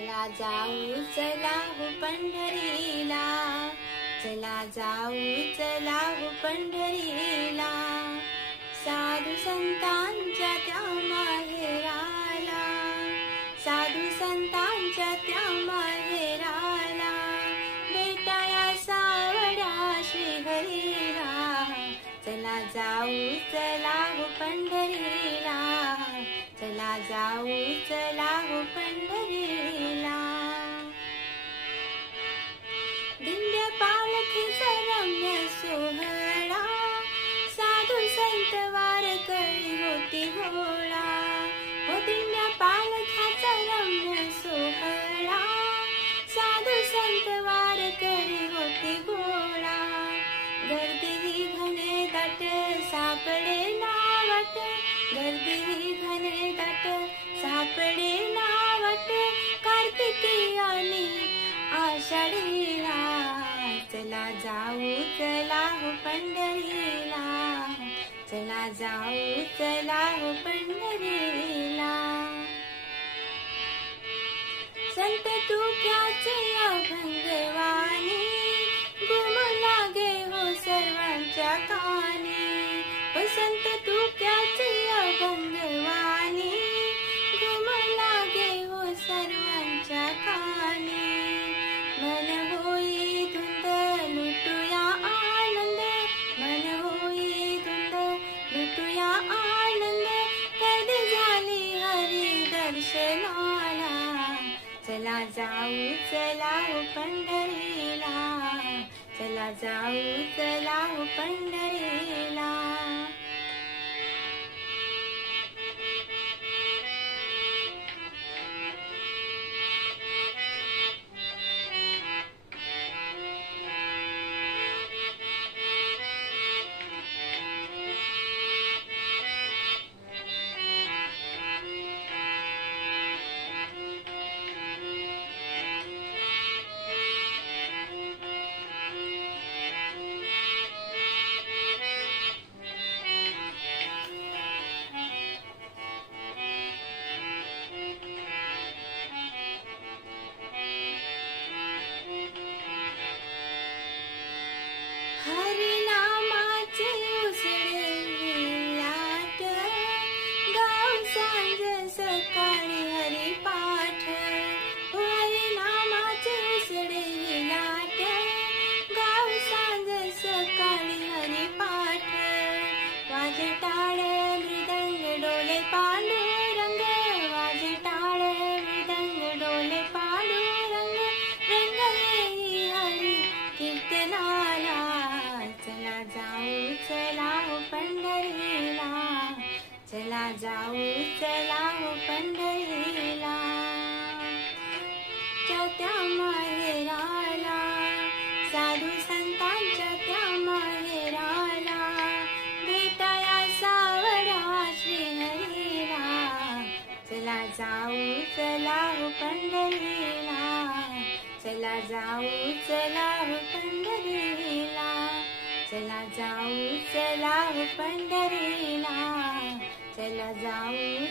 चला जाऊ चला हो पंढरीला, चला जाऊ चला हो पंढरीला, साधू संतांच्या त्या माहेराला, साधू संतांच्या त्या माहेराला, भेटाया सावड्या श्रीहरीला, चला जाऊ चला हो पंढरीला, चला जाऊ चला हो पंढरीला. दिंड्या पालखीचा रम्य सोहळा, साधू संत वारकरी होती गोळा, हो दिंड्या पालख्याचा रम्य सोहळा, साधू संत वारकरी होती गोळा, गर्दी ही घने दाट सापडे ना वाट, गर्दी ही घने दाट सापडे ना वाट, कार्तिकी आणि आषाढीला, चला जाऊ चला हो पंढरीला, चला जाऊ चला हो पंढरीला. संत तुक्याचे अभंगवाणी घुमू लागे हो सर्वांच्या कानी, हो संत तुक्याचे अभंगवाणी घुमू लागे हो सर्वांच्या कानी, मन होई धुंद लुटूया आनंद, मन होई धुंद लुटूया आनंद, कधी झाली हरी दर्शनाला, चला जाऊ चला हो पंढरीला, चला जाऊ चला हो पंढरीला. हरिनामाचे उसळे लाट, गाव सांज सकाळी हरिपाठ, हरिनामाचे उसळे लाट, गाव सांज सकाळी हरिपाठ, वाजे टाळ मृदंग डोले पांडुरंग, वाजे टाळ मृदंग डोले पांडुरंग, रंग येई हरी कीर्तनाला, चला जाऊ चला हो पंढरीला, चला जाऊ चला हो पंढरीला. त्या माहेराला, साधू संतांच्या त्या माहेराला, भेटाया सावड्या श्रीहरीला, चला जाऊ चला हो पंढरीला, चला जाऊ चला हो पंढरीला, चला जाऊ चला हो पंढरीला, चला जाऊ